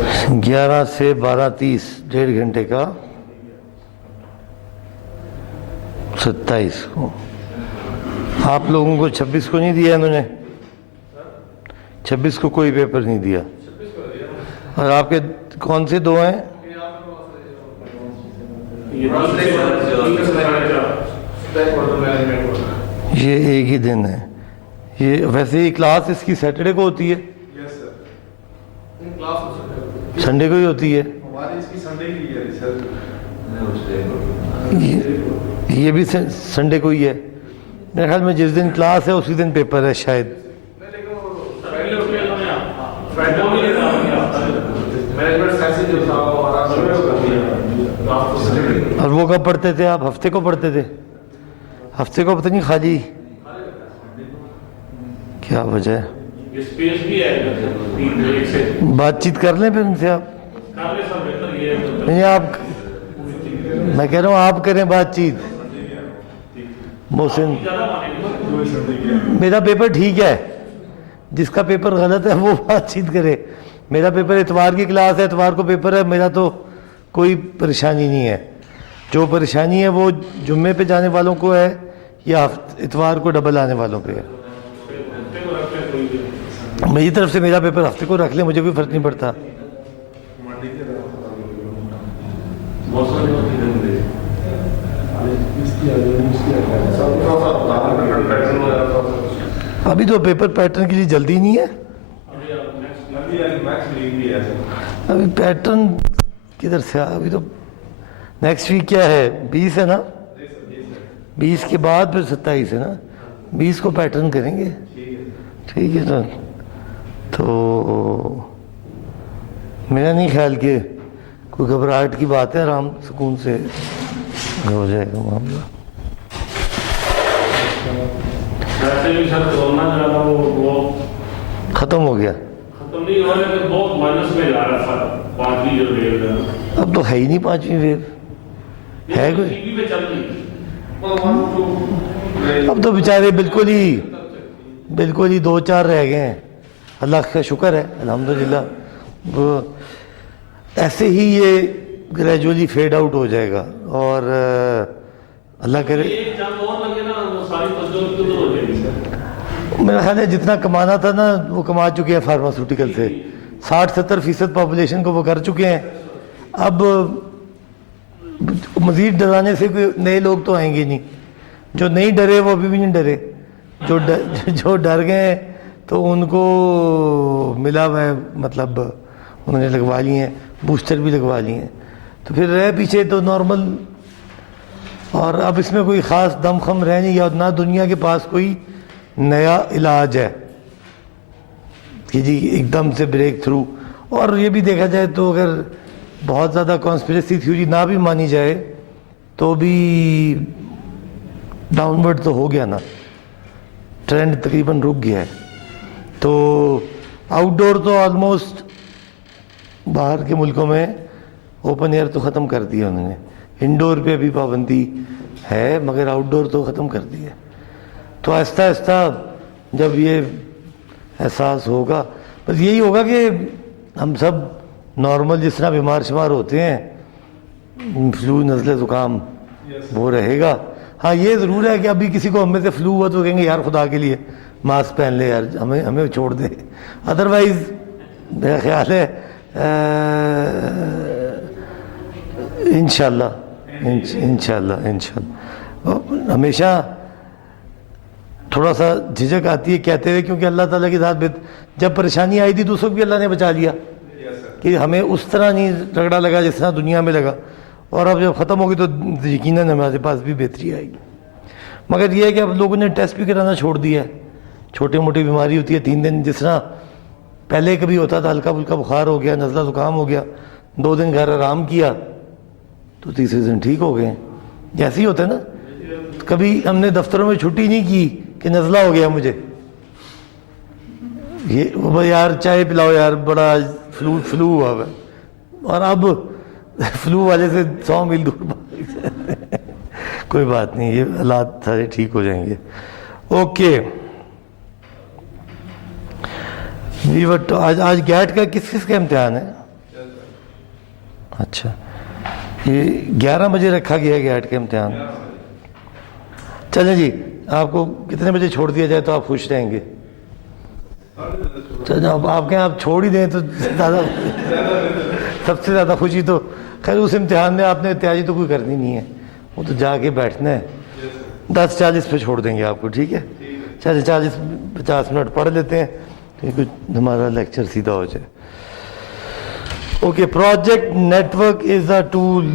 11 سے 12:30 1.5 گھنٹے کا 27 کو. آپ لوگوں کو 26 کو نہیں دیا انہوں نے؟ 26 کو کوئی پیپر نہیں دیا. اور آپ کے کون سے دو ہیں؟ یہ ایک ہی دن ہے. یہ ویسے یہ کلاس اس کی سیٹرڈے کو ہوتی ہے؟ سنڈے کو ہی ہوتی ہے. یہ بھی سنڈے کو ہی ہے میرے خیال میں. جس دن کلاس ہے اسی دن پیپر ہے شاید. اور وہ کب پڑھتے تھے آپ؟ ہفتے کو پڑھتے تھے؟ ہفتے کو پتہ نہیں خالی کیا وجہ ہے؟ بات چیت کر لیں پھر ان سے آپ. نہیں آپ، میں کہہ رہا ہوں آپ کریں بات چیت. محسن میرا پیپر ٹھیک ہے، جس کا پیپر غلط ہے وہ بات چیت کرے. میرا پیپر اتوار کی کلاس ہے، اتوار کو پیپر ہے. میرا تو کوئی پریشانی نہیں ہے. جو پریشانی ہے وہ جمعے پہ جانے والوں کو ہے یا اتوار کو ڈبل آنے والوں پہ ہے. میری طرف سے میرا پیپر ہفتے کو رکھ لیں، مجھے کوئی فرق نہیں پڑتا. ابھی تو پیپر پیٹرن کے لیے جلدی نہیں ہے. ابھی پیٹرن کدھر سے؟ ابھی تو نیکسٹ ویک کیا ہے؟ 20 ہے نا؟ 20 کے بعد پھر 27 ہے نا. 20 کو پیٹرن کریں گے. ٹھیک ہے. تو میرا نہیں خیال کہ کوئی گھبراہٹ کی بات ہے. آرام سکون سے ہو جائے گا معاملہ. ختم ہو گیا؟ اب تو ہے ہی نہیں 5ویں ویو. ہے کوئی؟ اب تو بیچارے بالکل ہی 2-4 رہ گئے ہیں. اللہ کا شکر ہے الحمدللہ. وہ ایسے ہی یہ گریجولی فیڈ آؤٹ ہو جائے گا. اور اللہ کرے میرا خیال ہے جتنا کمانا تھا نا وہ کما چکے ہیں فارماسیوٹیکل سے. 60-70% پاپولیشن کو وہ کر چکے ہیں. اب مزید ڈرانے سے کوئی نئے لوگ تو آئیں گے نہیں. جو نہیں ڈرے وہ ابھی بھی نہیں ڈرے. جو ڈر گئے ہیں تو ان کو ملا ہوا ہے، مطلب انہوں نے لگوا لی ہیں، بوسٹر بھی لگوا لی ہیں. تو پھر رہ پیچھے تو نارمل. اور اب اس میں کوئی خاص دم خم رہ نہیں گیا. نہ دنیا کے پاس کوئی نیا علاج ہے کہ جی ایک دم سے بریک تھرو. اور یہ بھی دیکھا جائے تو اگر بہت زیادہ کانسپریسی تھیوری نہ بھی مانی جائے تو بھی ڈاؤن ورڈ تو ہو گیا نا. ٹرینڈ تقریباً رک گیا ہے. تو آؤٹ ڈور تو آلموسٹ باہر کے ملکوں میں اوپن ایئر تو ختم کر دیا انہوں نے. انڈور پہ بھی پابندی ہے مگر آؤٹ ڈور تو ختم کر دی ہے. تو آہستہ آہستہ جب یہ احساس ہوگا، بس یہی ہوگا کہ ہم سب نارمل جس طرح بیمار شمار ہوتے ہیں، فلو نزلہ زکام وہ رہے گا. ہاں یہ ضرور ہے کہ ابھی کسی کو ہم میں سے فلو ہوا تو کہیں گے یار خدا کے لیے ماسک پہن لے یار، ہمیں چھوڑ دے. ادروائز میرا خیال ہے انشاءاللہ ہمیشہ تھوڑا سا جھجک آتی ہے کہتے ہوئے، کیونکہ اللہ تعالیٰ کی ذات جب پریشانی آئی تھی تو اس وقت بھی اللہ نے بچا لیا کہ ہمیں اس طرح نہیں رگڑا لگا جس طرح دنیا میں لگا. اور اب جب ختم ہوگی تو یقیناً ہمارے پاس بھی بہتری آئے گی. مگر یہ ہے کہ اب لوگوں نے ٹیسٹ بھی کرانا چھوڑ دیا ہے. چھوٹی موٹی بیماری ہوتی ہے 3 دن، جس طرح پہلے کبھی ہوتا تھا ہلکا پھلکا بخار ہو گیا، نزلہ زکام ہو گیا، 2 دن گھر آرام کیا تو تیسرے دن ٹھیک ہو گئے. جیسے ہی ہوتا ہے نا. کبھی ہم نے دفتروں میں چھٹی نہیں کی کہ نزلہ ہو گیا مجھے، یہ یار چائے پلاؤ یار بڑا فلو ہوا ہے. اور اب فلو والے سے 100 میل دور کوئی بات نہیں، یہ حالات سارے ٹھیک ہو جائیں گے. اوکے آج گیٹ کا کس کا امتحان ہے؟ اچھا یہ 11 بجے رکھا گیا ہے گیٹ کا امتحان. چلیں جی آپ کو کتنے بجے چھوڑ دیا جائے تو آپ خوش رہیں گے؟ چلو اب آپ کہیں آپ چھوڑ ہی دیں تو زیادہ سب سے زیادہ خوشی تو خیر اس امتحان میں آپ نے تیاری تو کوئی کرنی نہیں ہے, وہ تو جا کے بیٹھنا ہے. 10:40 پہ چھوڑ دیں گے آپ کو, ٹھیک ہے؟ چلے 40-50 منٹ پڑھ لیتے ہیں تو ہمارا لیکچر سیدھا ہو جائے. Okay, project network is a tool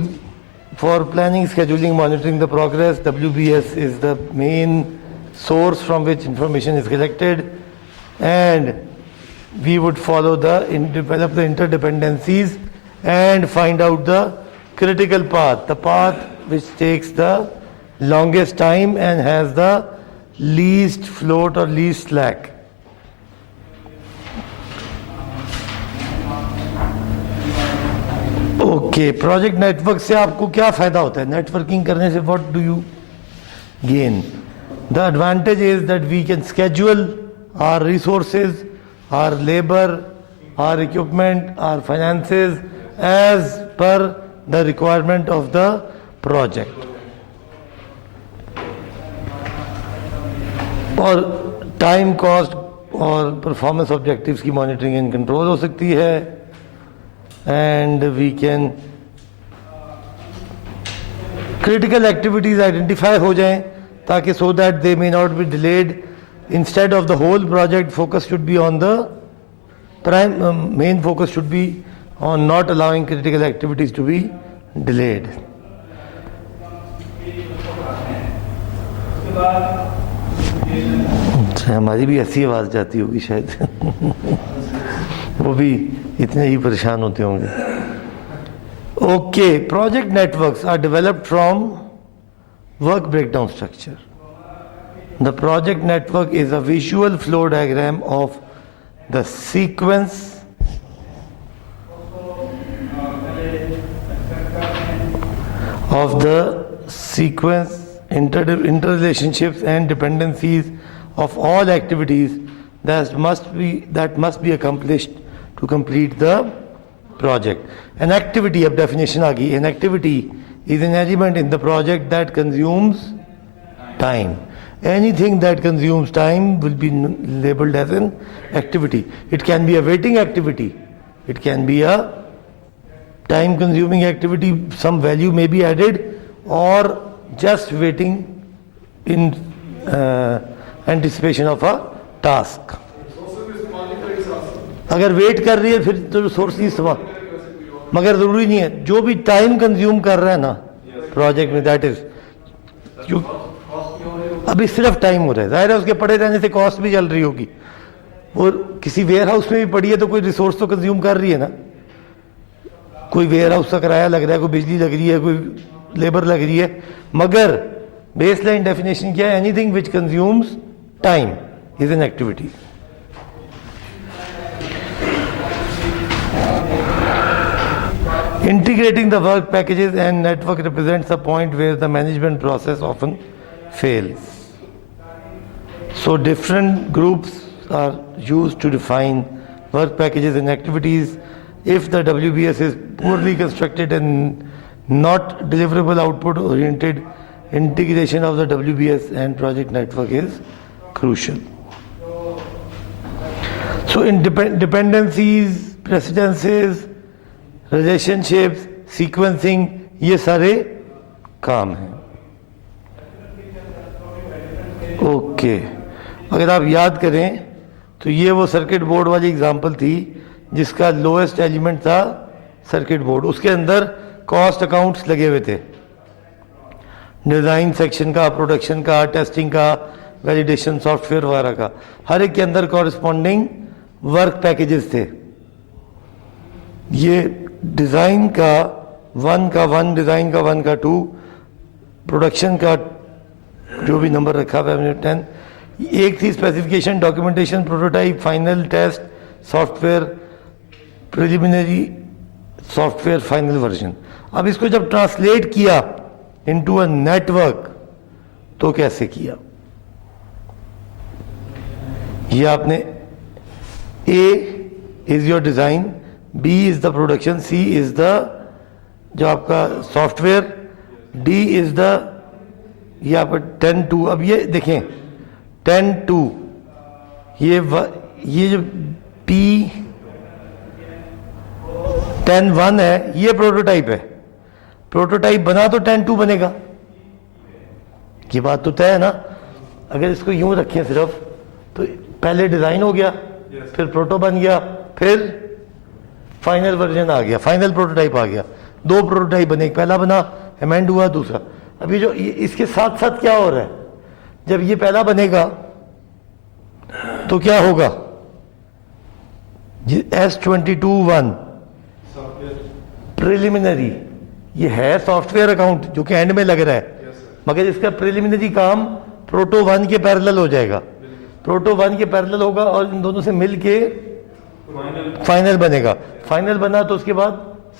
for planning, scheduling, monitoring the progress. WBS is the main source from which information is collected, and we would follow develop the interdependencies and find out the critical path, the path which takes the longest time and has the least float or least slack. Okay, project network سے آپ کو کیا فائدہ ہوتا ہے؟ Networking کرنے سے what do you gain? The advantage is that we can schedule our resources, or labour, or equipment, or finances as per the requirement of the project, اور ٹائم کاسٹ اور پرفارمنس آبجیکٹیوز کی monitoring and control ہو سکتی ہے. And we can critical activities identify ہو جائیں تاکہ so that they may not be delayed. Instead of the whole project, focus should be on the main focus should be on not allowing critical activities to be delayed. ہماری بھی ایسی آواز جاتی ہوگی شاید وہ بھی اتنے ہی پریشان ہوتے ہوں گے. Okay, project networks are developed from work breakdown structure. The project network is a visual flow diagram of the sequence inter relationships and dependencies of all activities that must be accomplished to complete the project. An activity, ab definition aa gayi, an activity is an element in the project that consumes time. Anything that consumes time will be labeled as an activity. It can be a waiting activity, it can be a time consuming activity, some value may be added, or just waiting in anticipation of a task. اگر wait کر رہی ہے پھر تو resource ہی سوا, مگر ضروری نہیں ہے جو بھی ٹائم کنزیوم کر رہا ہے نا پروجیکٹ میں, دیٹ از ابھی صرف ٹائم ہو رہا ہے. ظاہر ہے اس کے پڑے رہنے سے کاسٹ بھی چل رہی ہوگی, اور کسی ویئر ہاؤس میں بھی پڑی ہے تو کوئی ریسورس تو کنزیوم کر رہی ہے نا, کوئی ویئر ہاؤس کا کرایہ لگ رہا ہے, کوئی بجلی لگ رہی ہے, کوئی لیبر لگ رہی ہے, مگر بیس لائن ڈیفینیشن کیا ہے؟ Any thing which consumes time is an activity. Integrating the work packages and network represents a point where the management process often fails. So different groups are used to define work packages and activities. If the WBS is poorly constructed and not deliverable output oriented, integration of the WBS and project network is crucial. So in dependencies, precedences, relation ships, sequencing, یہ سارے کام ہیں. Okay, اگر آپ یاد کریں تو یہ وہ سرکٹ بورڈ والی اگزامپل تھی جس کا لوئسٹ ایلیمنٹ تھا سرکٹ بورڈ. اس کے اندر کاسٹ اکاؤنٹس لگے ہوئے تھے, ڈیزائن سیکشن کا, پروڈکشن کا, ٹیسٹنگ کا, ویلیڈیشن سافٹ ویئر وغیرہ کا. ہر ایک کے اندر کورسپونڈنگ ورک پیکیجز تھے. یہ ڈیزائن کا 1 کا 1, ڈیزائن کا 1 کا 2, پروڈکشن کا جو بھی نمبر رکھا ہوا ہے 10. ایک تھی specification, documentation, prototype, final test, soft where, preliminary soft where, final version. اب اس کو جب ٹرانسلیٹ کیا انٹو اے نیٹورک تو کیسے کیا؟ یہ آپ نے A is your design, B is the production, C is the جو آپ کا سافٹ ویئر, ڈی از دا, یہ آپ کا 10-2. اب یہ دیکھیں 10-2, یہ جو پی 10-1 ہے, یہ پروٹوٹائپ ہے. پروٹوٹائپ بنا تو 10-2 بنے گا, یہ بات تو طے ہے نا. اگر اس کو یوں رکھیں صرف, تو پہلے ڈیزائن ہو گیا, پھر پروٹو بن گیا, پھر فائنل ورژن آ گیا, فائنل پروٹوٹائپ آ گیا. 2 پروٹوٹائپ بنے, ایک پہلا بنا, امینڈ ہوا دوسرا. ابھی جو اس کے ساتھ ساتھ کیا ہو رہا ہے, جب یہ پہلا بنے گا تو کیا ہوگا, S22-1 پریلیمنری, یہ ہے سافٹ ویئر اکاؤنٹ جو کہ اینڈ میں لگ رہا ہے, مگر اس کا پریلیمنری کام پروٹو 1 کے پیرلل ہو جائے گا. پروٹو 1 کے پیرلل ہوگا اور ان دونوں سے مل کے فائنل بنے گا. فائنل بنا تو اس کے بعد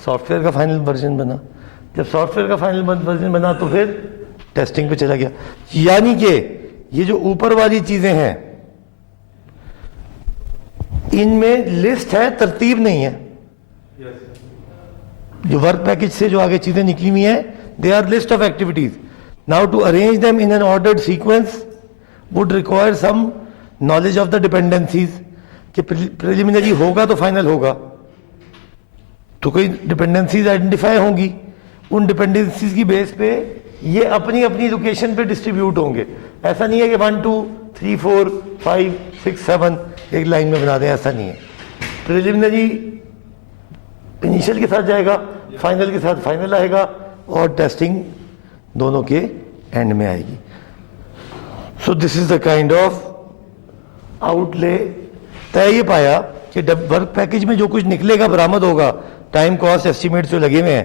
سافٹ ویئر کا فائنل ورژن بنا. جب سافٹ ویئر کا فائنل ورژن بنا تو پھر ٹیسٹنگ پہ چلا گیا. یعنی کہ یہ جو اوپر والی چیزیں ہیں ان میں لسٹ ہے, ترتیب نہیں ہے. جو ورک پیکج سے جو آگے چیزیں نکلی ہوئی ہیں, they are list of activities. Now to arrange them in an ordered sequence would require some knowledge of the dependencies, کہ پریلیمنری ہوگا تو فائنل ہوگا, تو کوئی ڈپینڈنسیز آئیڈینٹیفائی ہوں گی. ان ڈپینڈنسیز کی بیس پہ یہ اپنی اپنی لوکیشن پہ ڈسٹریبیوٹ ہوں گے. ایسا نہیں ہے کہ 1 2 3 4 5 6 7 ایک لائن میں بنا دیں, ایسا نہیں ہے. پریلیمنری انیشیل کے ساتھ جائے گا, فائنل کے ساتھ فائنل آئے گا, اور ٹیسٹنگ دونوں کے اینڈ میں آئے گی. سو دس از دا کائنڈ آف آؤٹ لے. طے یہ پایا کہ ورک پیکج میں جو کچھ نکلے گا, برآمد ہوگا, ٹائم کاسٹ ایسٹیمیٹ جو لگے ہوئے ہیں,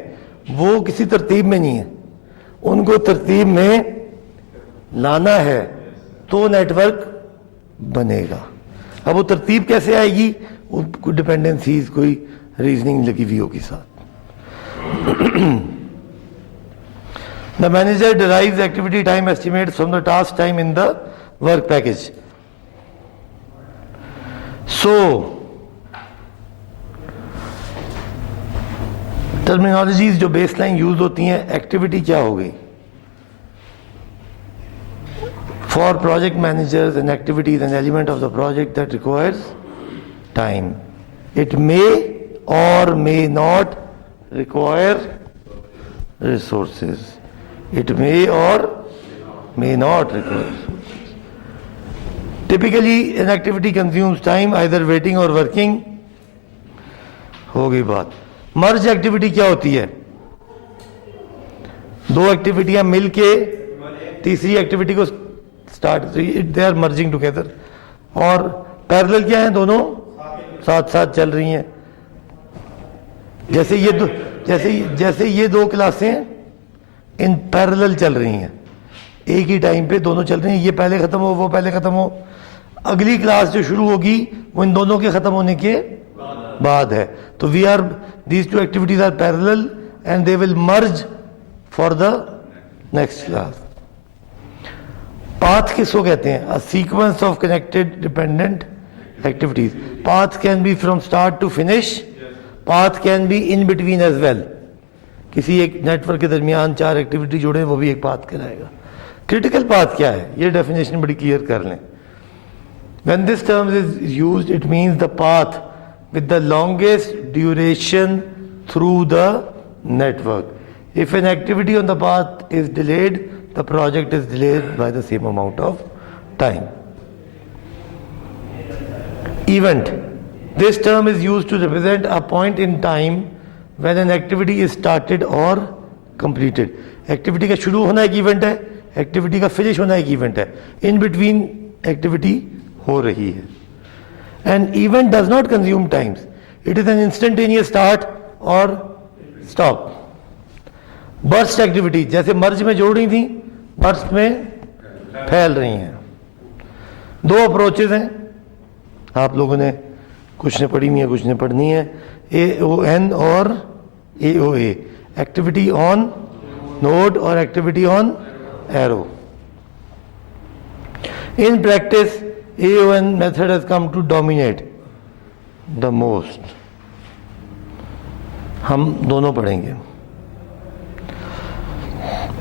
وہ کسی ترتیب میں نہیں ہے. ان کو ترتیب میں لانا ہے تو نیٹ ورک بنے گا. اب وہ ترتیب کیسے آئے گی, کوئی ڈپینڈنسیز, کوئی ریزننگ لگی ہوئی ہوگی ساتھ. The manager derives activity time estimates from the task time in the work package. So, terminologies جو بیس لائن یوز ہوتی ہیں, ایکٹیویٹی کیا ہو گئی. For project managers, an activity is an element of the project that requires time. It may or may not require resources. It may or may not require resources. Typically, an activity consumes time either waiting or working. ہو گئی بات. مرج activity کیا ہوتی ہے, 2 ایکٹیویٹیاں مل کے تیسری activity کو start, they are merging together. اور پیرلل کیا ہیں, دونوں ساتھ ساتھ چل رہی ہیں. جیسے یہ 2 کلاسیں ان پیرلل چل رہی ہیں, ایک ہی ٹائم پہ دونوں چل رہی ہیں. یہ پہلے ختم ہو, وہ پہلے ختم ہو. اگلی کلاس جو شروع ہوگی وہ ان دونوں کے ختم ہونے کے بعد ہے. تو these 2 activities are parallel and they will merge for the next class. Path کس کو کہتے ہیں, a sequence of connected dependent activities. Path can be from start to finish. Path can be in between as well. کسی ایک net work کے درمیان 4 activity جوڑے, وہ بھی ایک پاتھ کہلائے گا. کریٹیکل پاتھ کیا ہے, یہ ڈیفینیشن بڑی کلیئر کر لیں. When this term is used, it means the path with the longest duration through the network. If an activity on the path is delayed, the project is delayed by the same amount of time. Event. This term is used to represent a point in time when an activity is started or completed. Activity کا شروع ہونا ایک event ہے, activity کا finish ہونا ایک event ہے. In between activity ہو رہی ہے. An event does not consume times. It is an instantaneous start or stop. Burst activity, جیسے مرج میں جوڑ رہی تھیں, برسٹ میں پھیل رہی ہیں. 2 اپروچز ہیں, آپ لوگوں نے کچھ نے پڑھی ہوئی ہیں, کچھ نے پڑھنی ہے. AON اور AOA, ایکٹیویٹی آن نوڈ اور activity on arrow. In practice, AON method has come to dominate the most. ہم دونوں پڑھیں گے.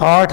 8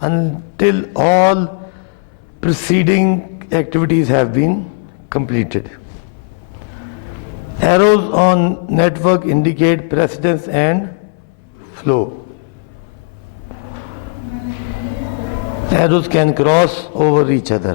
until all preceding activities have been completed. Arrows on network indicate precedence and flow. Arrows can cross over each other.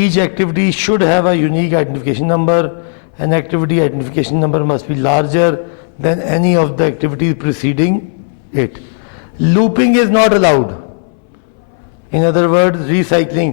Each activity should have a unique identification number. An activity identification number must be larger than any of the activities preceding it. Looping is not allowed. In other words, recycling,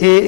A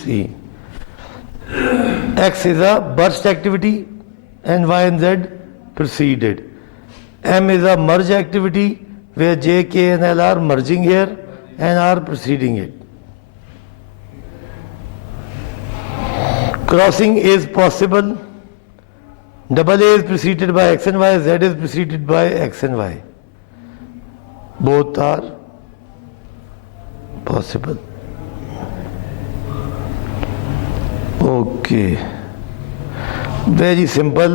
C. X is a burst activity and Y and Z preceded. M is a merge activity where J, K and L are merging here and are preceding it. Crossing is possible. Double A is preceded by X and Y, Z is preceded by X and Y. Both are possible. Okay. Very simple,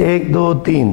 1 2 3.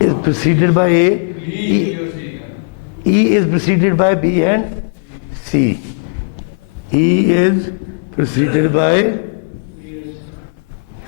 is preceded by A, E is preceded by B and C. E is preceded by,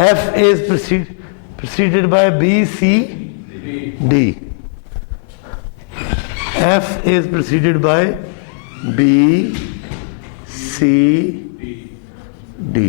F is preceded by B, C, D. F is preceded by B, C, D.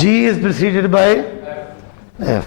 G is preceded by F.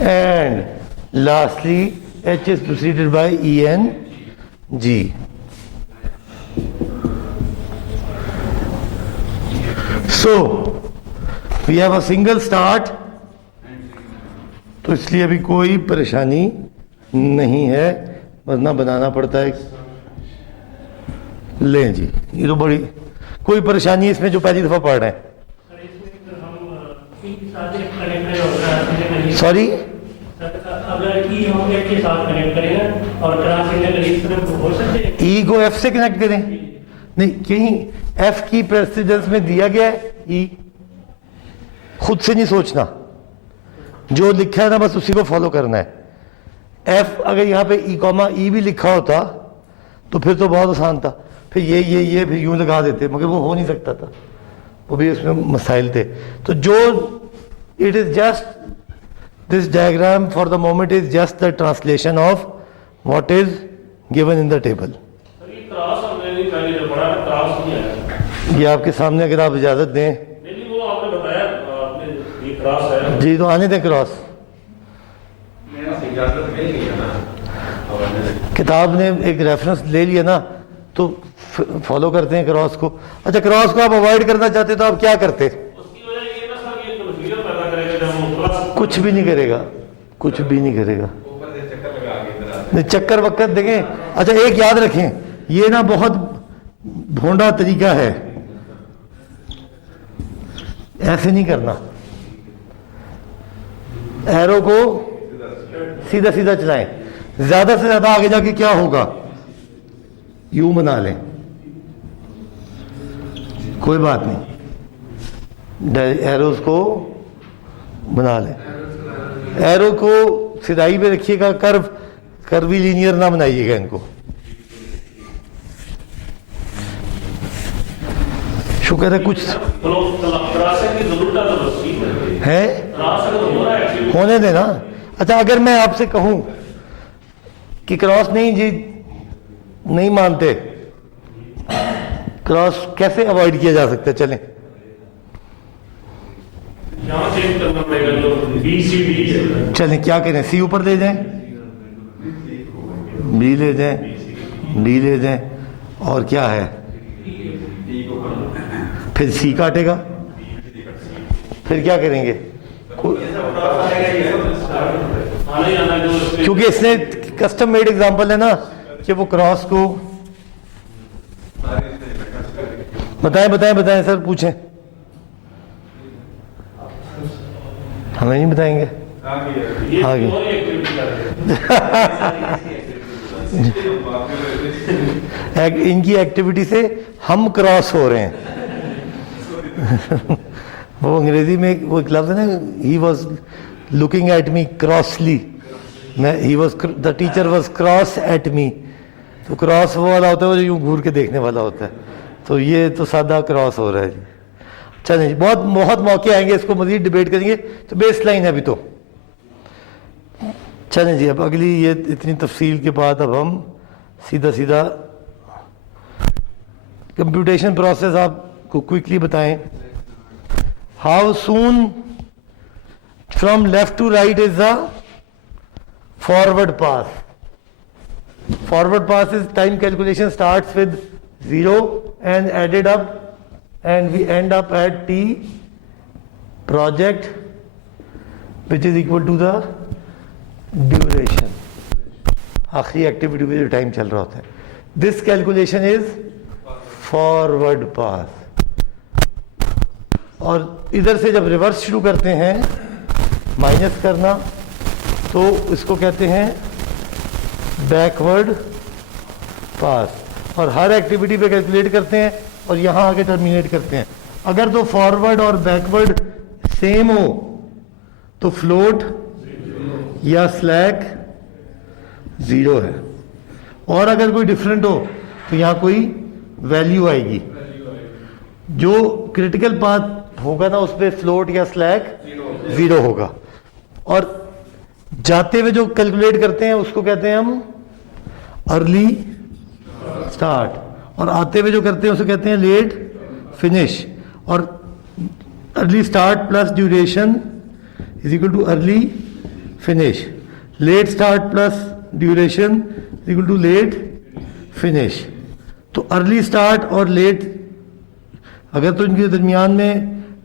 and lastly H is preceded by E and G. So we have a single start, تو اس لیے ابھی کوئی پریشانی نہیں ہے, ورنہ بنانا پڑتا ہے. لیں جی, یہ تو بڑی کوئی پریشانی ہے اس میں جو پہلی دفعہ پڑھ رہے ہیں؟ سوری, ای کو ایف سے کنیکٹ کریں؟ نہیں, کہیں ایف کی پریسیڈنس میں دیا گیا ہے ای, خود سے نہیں سوچنا, جو لکھا ہے نا بس اسی کو فالو کرنا ہے. ایف اگر یہاں پہ ای کوما ای بھی لکھا ہوتا تو پھر تو بہت آسان تھا, پھر یہ پھر یوں لگا دیتے, مگر وہ ہو نہیں سکتا تھا, وہ بھی اس میں مسائل تھے. تو جو it is just this diagram for the moment is just the translation of what is given in the table. یہ آپ کے سامنے اگر آپ اجازت دیں. جی تو آنے دیں کراس. کتاب نے ایک ریفرنس لے لیا نا تو فالو کرتے ہیں کراس کو. اچھا, کراس کو آپ اوائڈ کرنا چاہتے تو آپ کیا کرتے؟ کچھ بھی نہیں کرے گا, کچھ بھی نہیں کرے گا, نہیں چکر وکر دیکھیں. اچھا ایک یاد رکھیں, یہ نا بہت بھونڈا طریقہ ہے, ایسے نہیں کرنا. ایرو کو سیدھا سیدھا چلائیں, زیادہ سے زیادہ آگے جا کے کیا ہوگا, یوں بنا لیں, کوئی بات نہیں, ایروز کو بنا لیں. ایرو کو سیدھائی پہ رکھیے گا, کروی لینئر نہ بنائیے گا ان کو. شکر ہے کچھ ہے, ہونے دینا. اچھا اگر میں آپ سے کہوں کہ کراس نہیں جی نہیں مانتے, کراس کیسے اوائڈ کیا جا سکتا ہے؟ چلیں چلیں کیا کریں, سی اوپر لے جائیں, بی لے جائیں, ڈی لے جائیں, اور کیا ہے پھر سی کاٹے گا, پھر کیا کریں گے؟ کیونکہ اس نے کسٹم میڈ ایگزامپل ہے نا کہ وہ کراس کو بتائیں سر, پوچھیں. ہمیں نہیں بتائیں گے آگے. ان کی ایکٹیویٹی سے ہم کراس ہو رہے ہیں. وہ انگریزی میں وہ ایک لفظ ہے نا, he was looking at me crossly, the teacher was cross at me. تو کراس وہ والا ہوتا ہے جو یوں گھور کے دیکھنے والا ہوتا ہے, تو یہ تو سادہ کراس ہو رہا ہے جی. چلیں جی, بہت موقع آئیں گے, اس کو مزید ڈیبیٹ کریں گے, تو بیس لائن ہے ابھی تو. چلیں جی, اب اگلی یہ اتنی تفصیل کے بعد اب ہم سیدھا کمپیوٹیشن پروسیس آپ کو کوئکلی بتائیں. How soon from left to right is the forward pass. Forward pass is time calculation starts with 0 and added up, and we end up at t project, which is equal to the duration. آخری activity میں جو time چل رہا ہوتا ہے. This calculation is forward pass. اور ادھر سے جب ریورس شروع کرتے ہیں مائنس کرنا, تو اس کو کہتے ہیں بیکورڈ پاس. اور ہر ایکٹیویٹی پہ کیلکولیٹ کرتے ہیں اور یہاں آگے ٹرمینیٹ کرتے ہیں. اگر تو فارورڈ اور بیکورڈ سیم ہو تو فلوٹ یا سلیک 0 ہے, اور اگر کوئی ڈفرینٹ ہو تو یہاں کوئی ویلیو آئے گی. جو کریٹیکل پاتھ ہوگا نا اس پہ فلوٹ یا سلیک 0 ہوگا. اور جاتے ہوئے جو کیلکولیٹ کرتے ہیں اس کو کہتے ہیں ہم ارلی سٹارٹ, اور آتے ہوئے جو کرتے ہیں اسے کہتے ہیں لیٹ فنش. اور early start plus duration is equal to early finish. Late start plus duration is equal to late finish. تو ارلی سٹارٹ اور لیٹ, اگر تو ان کے درمیان میں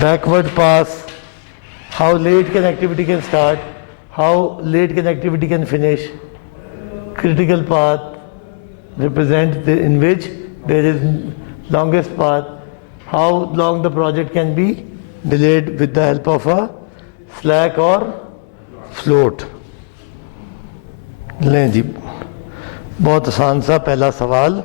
Backward pass, how late can activity can start, how late can activity can finish. Critical path represents in which there is longest path, how long the project can be delayed with the help of a slack or float. لیں جی بہت آسان سا پہلا سوال.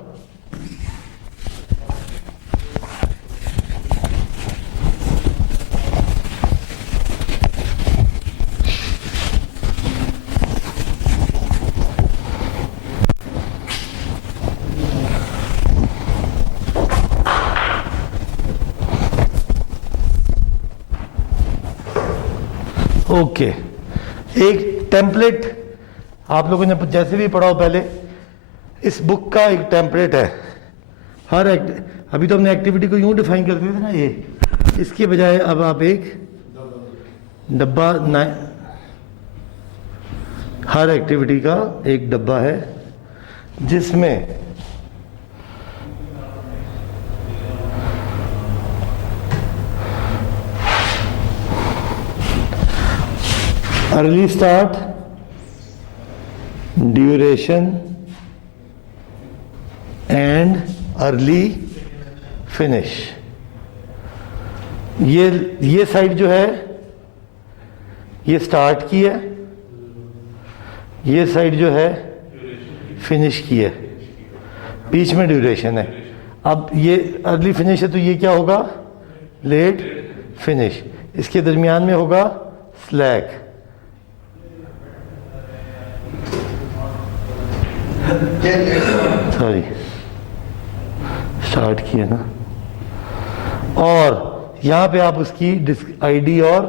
Okay, ایک template آپ لوگوں نے جیسے بھی پڑھا ہو پہلے, اس بک کا ایک ٹیمپلیٹ ہے. ہر ابھی تو ہم نے ایکٹیویٹی کو یوں ڈیفائن کرتے تھے نا, یہ اس کے بجائے اب آپ ایک ڈبہ, ہر ایکٹیویٹی کا ایک ڈبہ ہے جس میں early start, duration and early finish. یہ سائڈ جو ہے یہ اسٹارٹ کی ہے, یہ سائڈ جو ہے فنش کی ہے, بیچ میں ڈیوریشن ہے. اب یہ ارلی فنش ہے تو یہ کیا ہوگا, لیٹ فنش. اس کے درمیان میں ہوگا سلیک. سوری اسٹارٹ کیا نا. اور یہاں پہ آپ اس کی آئی ڈی اور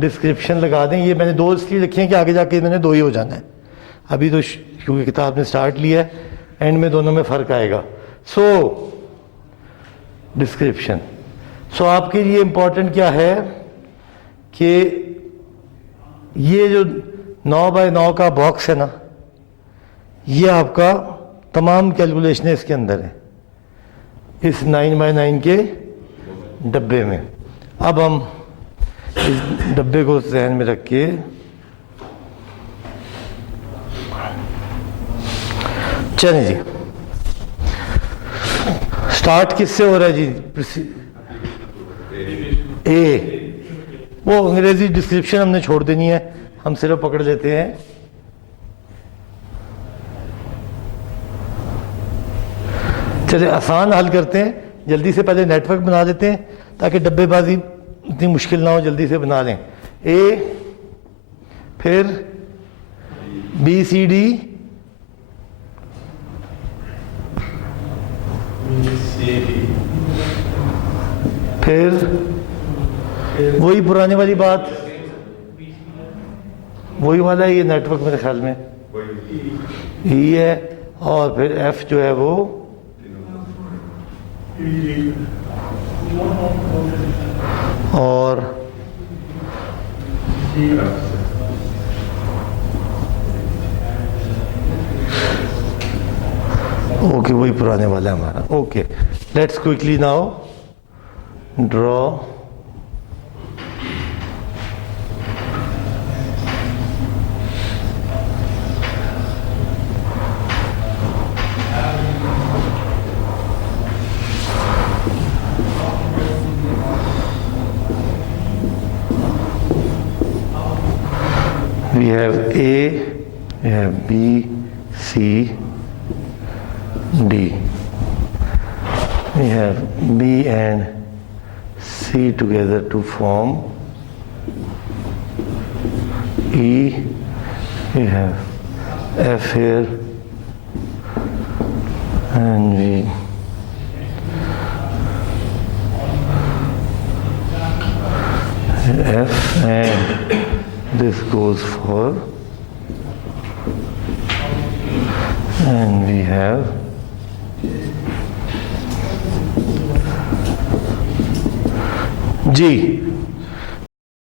ڈسکرپشن لگا دیں. یہ میں نے دو اس لیے لکھے ہیں کہ آگے جا کے میں نے دو ہی ہو جانا ہے. ابھی تو کیونکہ کتاب نے اسٹارٹ لیا ہے, اینڈ میں دونوں میں فرق آئے گا. سو ڈسکرپشن. سو آپ کے لیے امپورٹنٹ کیا ہے کہ یہ جو 9x9 کا باکس ہے نا, یہ آپ کا تمام کیلکولیشنیں اس کے اندر ہیں, اس 9x9 کے ڈبے میں. اب ہم اس ڈبے کو ذہن میں رکھ کے چلیں جی. سٹارٹ کس سے ہو رہا ہے جی؟ اے. وہ انگریزی ڈسکرپشن ہم نے چھوڑ دینی ہے, ہم صرف پکڑ لیتے ہیں چلے آسان حل کرتے ہیں. جلدی سے پہلے نیٹ ورک بنا دیتے ہیں تاکہ ڈبے بازی اتنی مشکل نہ ہو, جلدی سے بنا لیں. اے, پھر BCD, پھر وہی پرانے والی بات, وہی والا ہے یہ نیٹ ورک میرے خیال میں ای ہے, اور پھر ایف جو ہے وہ اور اوکے وہی پرانے والا ہے ہمارا. Okay, let's quickly now draw we have A, we have B, C, D. We have B and C together to form E. We have F here and we F, and this goes for, and we have G